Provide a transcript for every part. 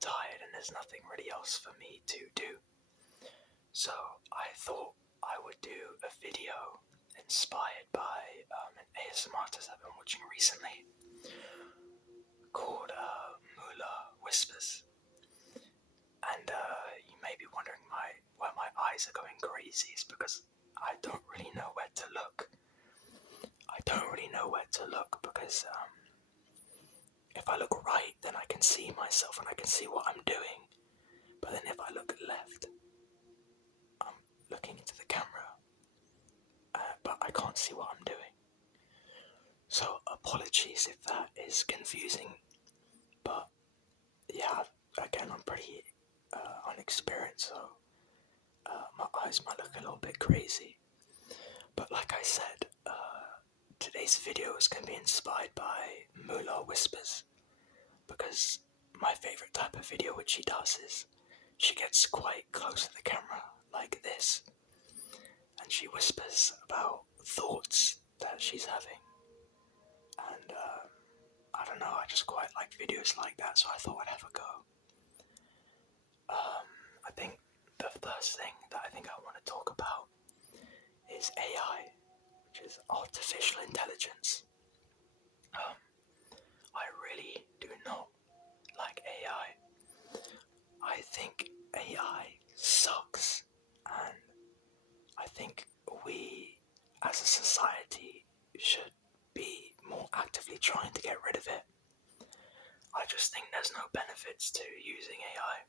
tired and there's nothing really else for me to do. So I thought I would do a video inspired by an ASMR artist I've been watching recently called Moola Whispers. And you may be wondering why my eyes are going crazy. It's because I don't really know where to look. Because if I look right, then I can see myself and I can see what I'm doing. But then if I look left, I'm looking into the camera, but I can't see what I'm doing. So apologies if that is confusing. But yeah, again, I'm pretty unexperienced, so my eyes might look a little bit crazy. But like I said, today's video is going to be inspired by Moola Whispers, because my favourite type of video which she does is she gets quite close to the camera like this, and she whispers about thoughts that she's having. And I don't know, I just quite like videos like that, so I thought I'd have a go. I think the first thing that I want to talk about is AI, which is artificial intelligence. I really do not like AI. I think AI sucks, and I think we as a society should be more actively trying to get rid of it. I just think there's no benefits to using AI.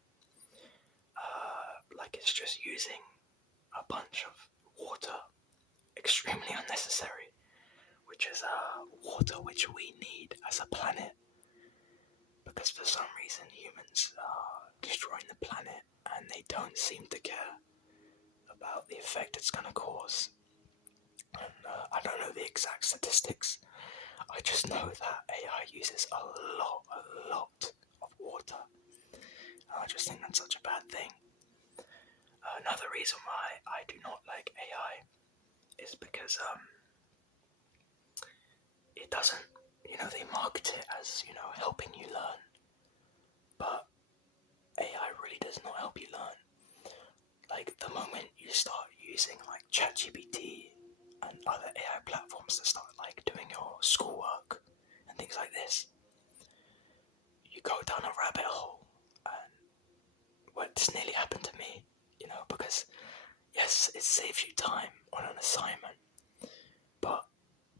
Like it's just using a bunch of water, extremely unnecessary, which is water which we need as a planet, because for some reason humans are destroying the planet and they don't seem to care about the effect it's going to cause. And I don't know the exact statistics. I just know that AI uses a lot of water. I just think that's such a bad thing. Another reason why I do not like AI is because it doesn't, they market it as, helping you learn. But AI really does not help you learn. Like, the moment you start using, like, ChatGPT and other AI platforms that start, like, doing your schoolwork and things like this, you go down a rabbit hole. And, well, this nearly happened to me, because, yes, it saves you time on an assignment, but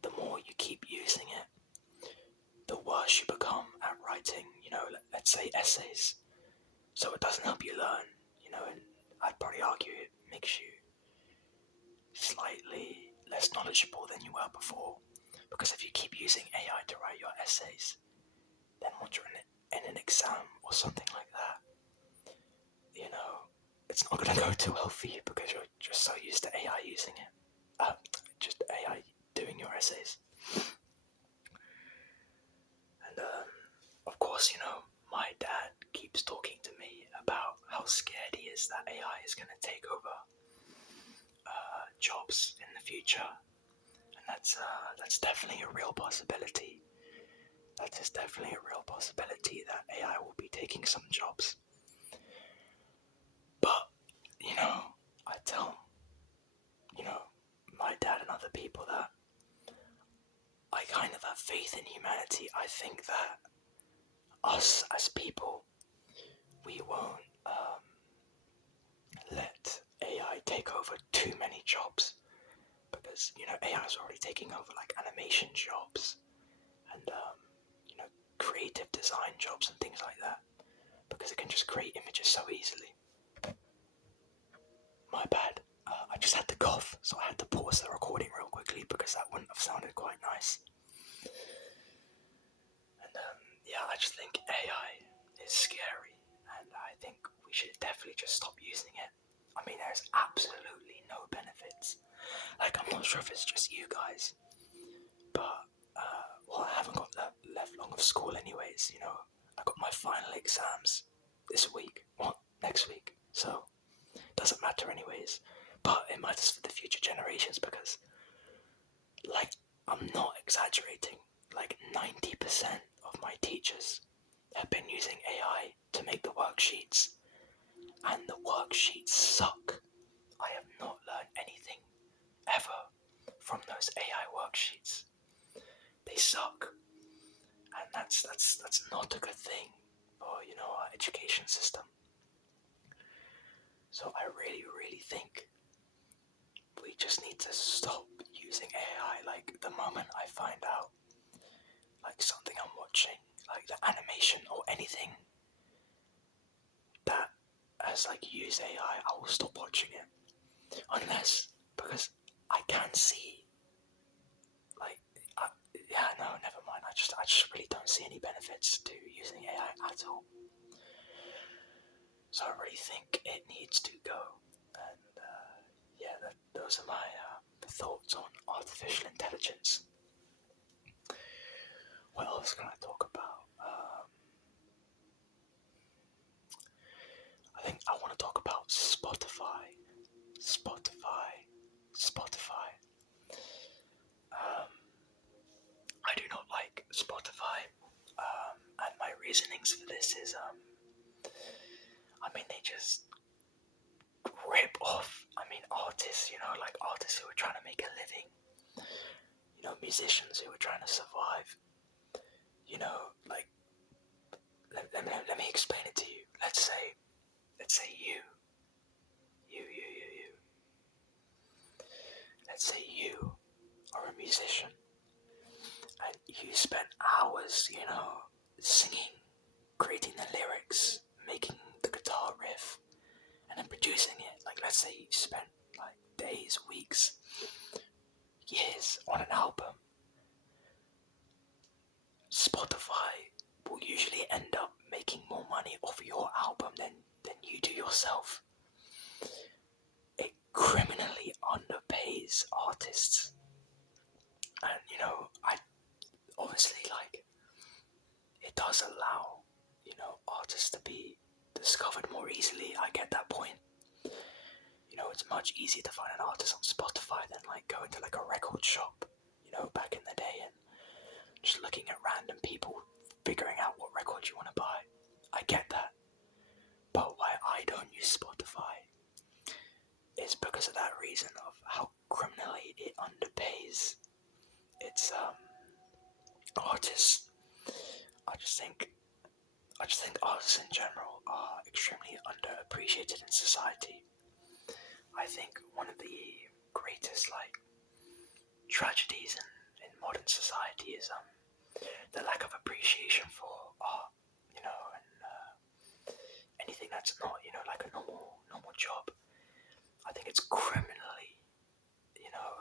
the more you keep using it, the worse you become at writing, let's say essays. So it doesn't help you learn, and I'd probably argue it makes you slightly less knowledgeable than you were before. Because if you keep using AI to write your essays, then once you're in an exam or something like that, it's not going to go too well for you because you're just so used to AI using it. Just AI doing your essays. And of course, my dad keeps talking to me about how scared he is that AI is going to take over jobs in the future, and that's definitely a real possibility. That is definitely a real possibility that AI will be taking some jobs. But I tell my dad and other people that I kind of have faith in humanity. I think that us as people, we won't let AI take over too many jobs, because AI is already taking over like animation jobs and creative design jobs and things like that, because it can just create images so easily. My bad. I just had to cough, so I had to pause the recording real quickly because that wouldn't have sounded quite nice. And yeah, I just think AI is scary, and I think we should definitely just stop using it. I mean, there's absolutely no benefits. Like, I'm not sure if it's just you guys, but well, I haven't got left long of school anyways. I got my final exams this week, well, next week, so doesn't matter anyways. But it matters for the future generations because, like, I'm not exaggerating, like 90% of my teachers have been using AI to make the worksheets, and the worksheets suck. I have not learned anything ever from those AI worksheets. They suck, and that's not a good thing for our education system. So I really think we just need to stop using AI. Like the moment I find out like something I'm watching, like the animation or anything that has like used AI, I will stop watching it. Unless, because I can see, like, yeah, no, never mind. I just really don't see any benefits to using AI at all. So I really think it needs to go. And yeah, those are my thoughts on artificial intelligence. What else can I talk about? I think I want to talk about Spotify. Spotify. I do not like Spotify, and my reasonings for this is, they just rip off, artists, like artists who are trying to make a living, musicians who are trying to survive, like, let me explain it to you. Let's say you. Let's say you are a musician and you spent hours, singing, creating the lyrics, making the guitar riff, and then producing it. Like, let's say you spent like days, weeks, years on an album. Spotify will usually end up making more money off your album than you do yourself. It criminally underpays artists. And I obviously, like, it does allow, artists to be discovered more easily. I get that point. It's much easier to find an artist on Spotify than like going to like a record shop, back in the day, and just looking at random people figuring out what record you want to buy. I get that. But why I don't use Spotify is because of that reason of how criminally it underpays its artists. I just think artists in general are extremely underappreciated in society. I think one of the greatest like tragedies in modern society is the lack of appreciation for art, and anything that's not, like a normal job. I think it's criminally,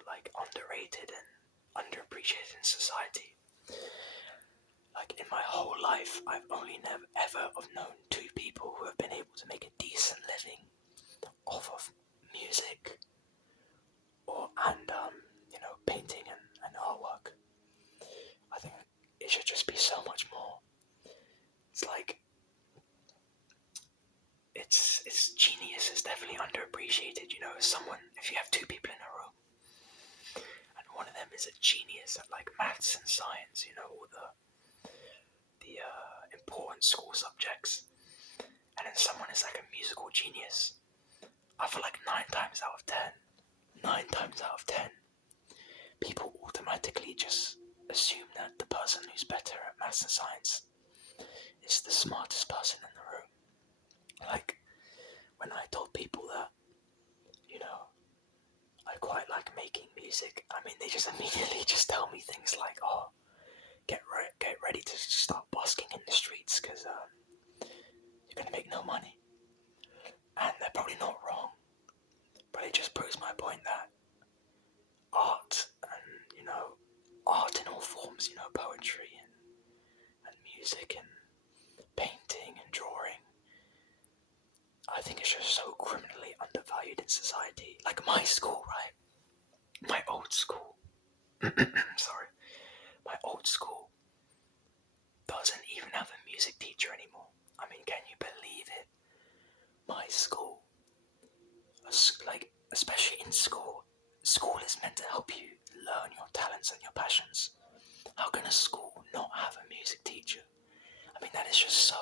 like underrated and underappreciated in society. Like in my whole life, I've only ever known two people who have been able to make a decent living off of music and painting and artwork. I think it should just be so much more. It's like it's genius is definitely underappreciated. If you have two people in a room and one of them is a genius at like maths and science, all the important school subjects, and then someone is like a musical genius, I feel like 9 times out of 10, people automatically just assume that the person who's better at maths and science is the smartest person in the room. Like, when I told people that, I quite like making music, they just immediately just tell me things like, oh, get ready to start busking in the streets because you're going to make no money. And they're probably not wrong, but it just proves my point that art and, art in all forms, poetry and music and painting and drawing, I think it's just so criminally undervalued in society. Like my school, right? My old school. Sorry. My old school doesn't even have a music teacher anymore. Can you believe it? My school, like, especially in school is meant to help you learn your talents and your passions. How can a school not have a music teacher? That is just so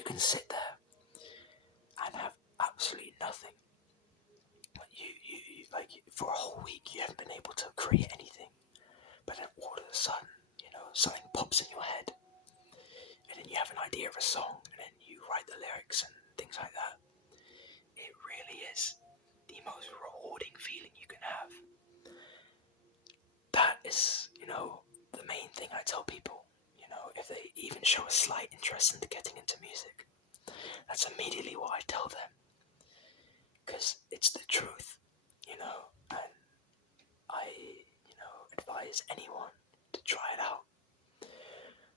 you can sit there and have absolutely nothing. You like for a whole week you haven't been able to create anything, but then all of a sudden, something pops in your head, and then you have an idea of a song, and then you write the lyrics and things like that. It really is the most rewarding feeling you can have. That is, the main thing I tell people. If they even show a slight interest into getting into music, that's immediately what I tell them. Because it's the truth, and I, advise anyone to try it out.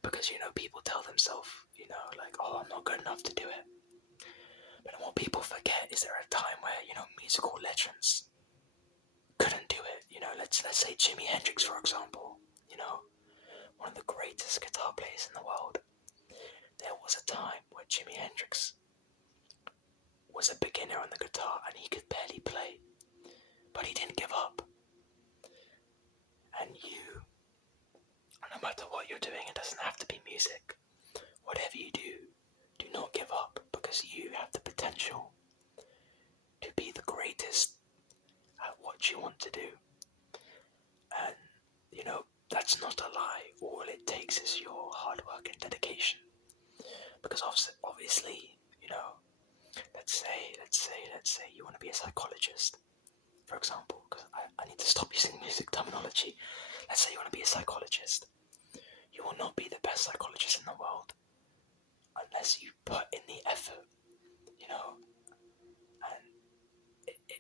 Because, people tell themselves, like, oh, I'm not good enough to do it. But what people forget is there a time where, musical legends couldn't do it. Let's say Jimi Hendrix, for example, one of the greatest guitar players in the world. There was a time where Jimi Hendrix was a beginner on the guitar and he could barely play, but he didn't give up. And no matter what you're doing, it doesn't have to be music. Whatever you do not give up, because you have the potential to be the greatest at what you want to do. And, that's not a lie. All it takes is your hard work and dedication. Because obviously, let's say you want to be a psychologist, for example, because I need to stop using music terminology. Let's say you want to be a psychologist. You will not be the best psychologist in the world unless you put in the effort, and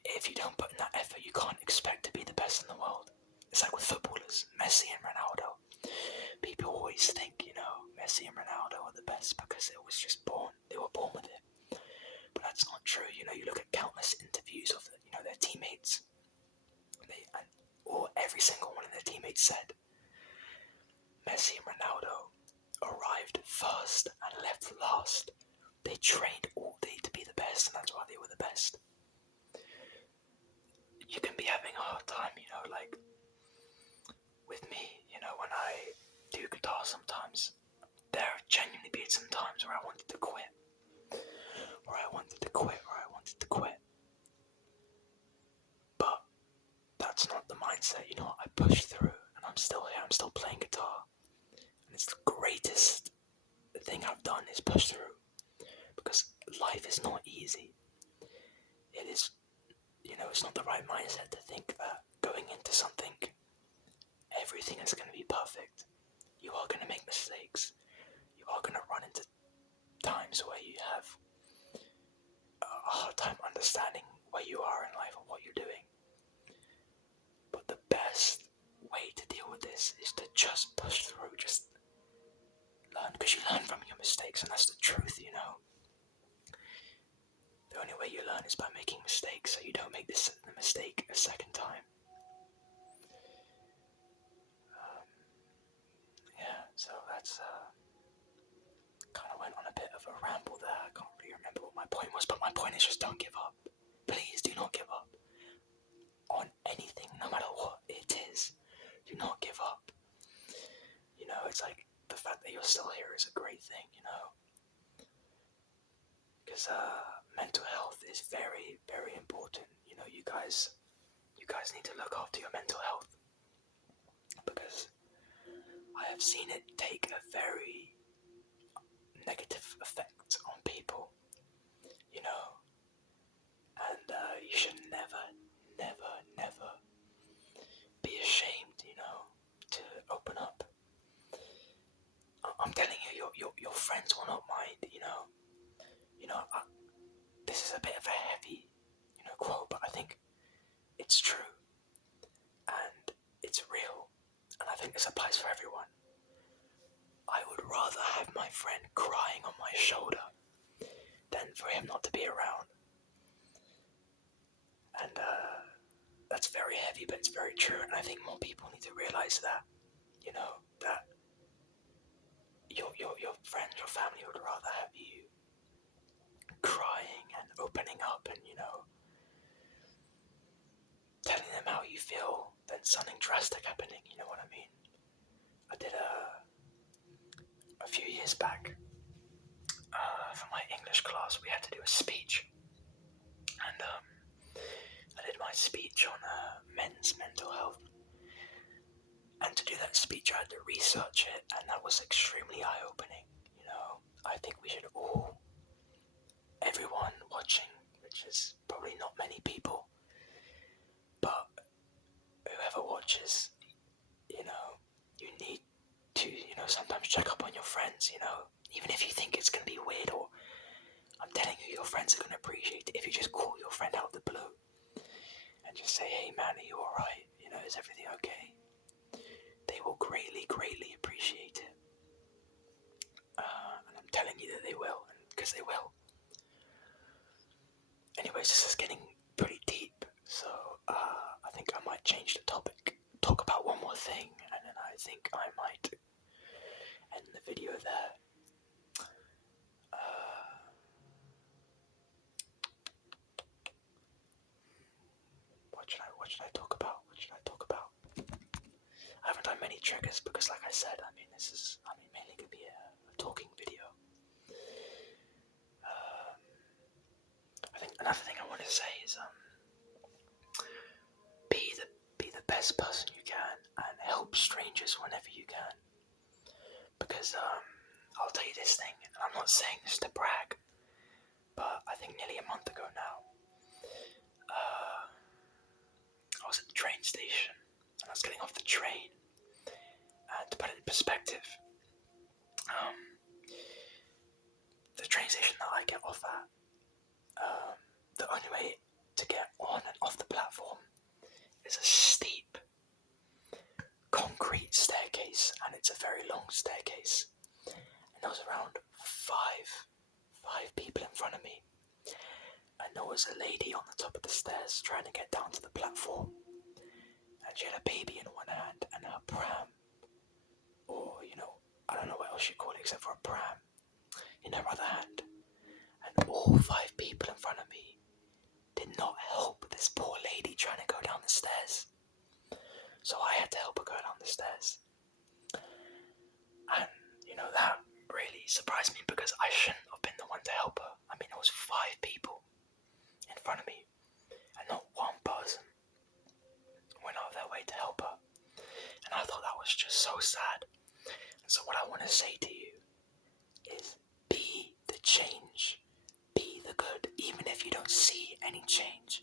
if you don't put in that effort, you can't expect to be the best in the world. It's like with footballers, Messi and Ronaldo. People always think, Messi and Ronaldo are the best because they were born with it. But that's not true. You look at countless interviews of their teammates, or every single one of their teammates said, Messi and Ronaldo arrived first and left last. They trained all day to be the best, and that's why they were the best. You can be having a hard time, like with me, when I do guitar sometimes, there have genuinely been some times where I wanted to quit. But that's not the mindset, I pushed through and I'm still here, I'm still playing guitar. And it's the greatest thing I've done is push through. Because life is not easy. It is, it's not the right mindset to think that going into something, everything is going to be perfect. You are going to make mistakes. You are going to run into times where you have a hard time understanding where you are in life and what you're doing. But the best way to deal with this is to just push through, just learn, because you learn from your mistakes, and that's the truth, The only way you learn is by making mistakes, so you don't make the mistake a second time. So that's kind of went on a bit of a ramble there. I can't really remember what my point was, but my point is just don't give up. Please do not give up on anything, no matter what it is. Do not give up. It's like the fact that you're still here is a great thing, because mental health is very, very important. You guys need to look after your mental health, because I have seen it take a very negative effect on people, and you should never be ashamed, to open up. I'm telling you, your friends will not mind, this is a bit of a heavy, quote, but I think it's true, and it's real, and I think this applies for everyone. I would rather have my friend crying on my shoulder than for him not to be around. And that's very heavy, but it's very true, and I think more people need to realise that, that your friends, your family would rather have you crying and opening up and, telling them how you feel than something drastic happening, you know what I mean? I did a few years back, for my English class, we had to do a speech, and I did my speech on men's mental health. And to do that speech, I had to research it, and that was extremely eye-opening. You know, I think we should all, everyone watching, which is probably not many people, but whoever watches, you know, you need to, sometimes check up on your friends, even if you think it's going to be weird, or I'm telling you, your friends are going to appreciate it if you just call your friend out of the blue and just say, hey man, are you alright? Is everything okay? They will greatly, greatly appreciate it. And I'm telling you that they will, because they will. Anyways, this is getting pretty deep, so I think I might change the topic, talk about one more thing, and then I think I might end the video there. What should I talk about? I haven't done many triggers because, like I said, this is mainly gonna be a talking video. I think another thing I want to say is be the best person you can and help strangers whenever you can. Because I'll tell you this thing, and I'm not saying this to brag, but I think nearly a month ago now, I was at the train station and I was getting off the train. And to put it in perspective, the train station that I get off at, the only way to get on and off the platform is a steep concrete staircase, and it's a very long staircase. And there was around five people in front of me, and there was a lady on the top of the stairs trying to get down to the platform, and she had a baby in one hand and her pram, or I don't know what else you call it except for a pram, in her other hand. And all 5 people in front of me did not help this poor lady trying to go down the stairs. So I had to help her go down the stairs. And, that really surprised me because I shouldn't have been the one to help her. It was 5 people in front of me, and not one person went out of their way to help her. And I thought that was just so sad. And so what I want to say to you is be the change. Be the good, even if you don't see any change.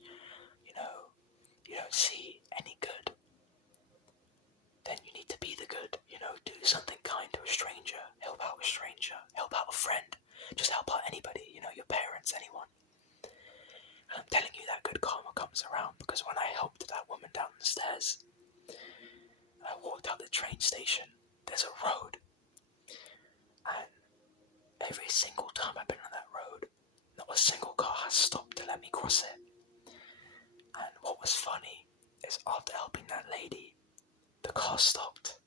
You don't see any good. Then you need to be the good. Do something kind to a stranger. Help out a stranger. Help out a friend. Just help out anybody. Your parents, anyone. And I'm telling you that good karma comes around, because when I helped that woman down the stairs, I walked out the train station. There's a road, and every single time I've been on that road, not a single car has stopped to let me cross it. And what was funny is after helping that lady, the car stopped.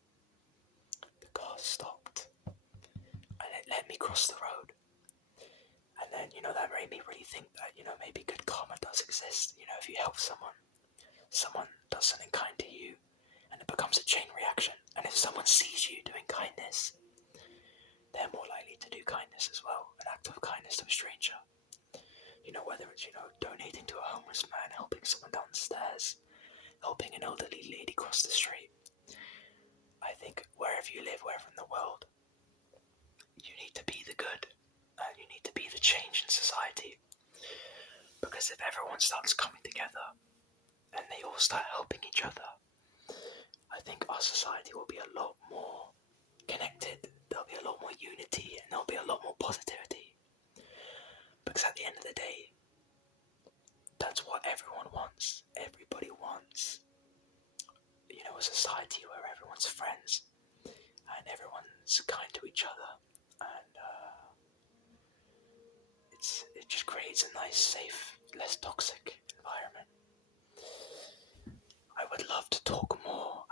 And it let me cross the road. And then, that made me really think that, maybe good karma does exist. If you help someone does something kind to you, and it becomes a chain reaction. And if someone sees you doing kindness, they're more likely to do kindness as well, an act of kindness to a stranger. Whether it's, donating to a homeless man, helping someone down the stairs, helping an elderly lady cross the street. I think wherever you live, wherever in the world, you need to be the good, and you need to be the change in society. Because if everyone starts coming together, and they all start helping each other, I think our society will be a lot more connected, there'll be a lot more unity, and there'll be a lot more positivity. Because at the end of the day, that's what everyone wants. Everybody wants, a society where everyone's friends and everyone's kind to each other, and it just creates a nice, safe, less toxic environment. I would love to talk more.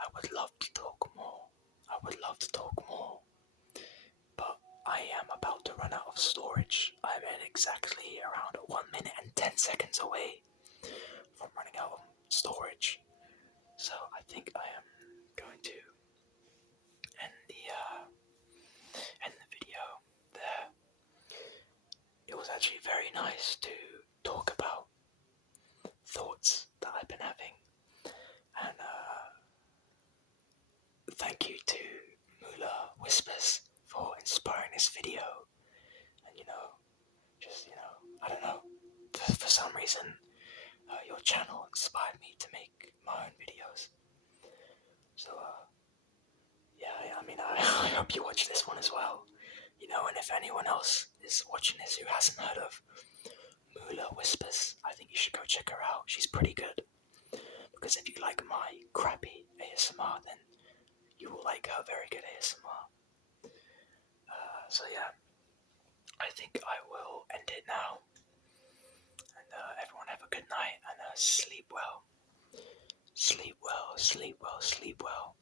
But I am about to run out of storage. I'm at exactly around 1 minute and 10 seconds away from running out of storage. So I think I am going to end the video there. is to talk about thoughts that I've been having, and thank you to Moola Whispers for inspiring this video. And I don't know, for some reason, your channel inspired me to make my own videos. So yeah, I mean, I hope you watch this one as well. And if anyone else is watching this who hasn't heard of Moola Whispers, I think you should go check her out. She's pretty good. Because if you like my crappy ASMR, then you will like her very good ASMR. So yeah, I think I will end it now. And everyone have a good night and sleep well. Sleep well, sleep well, sleep well.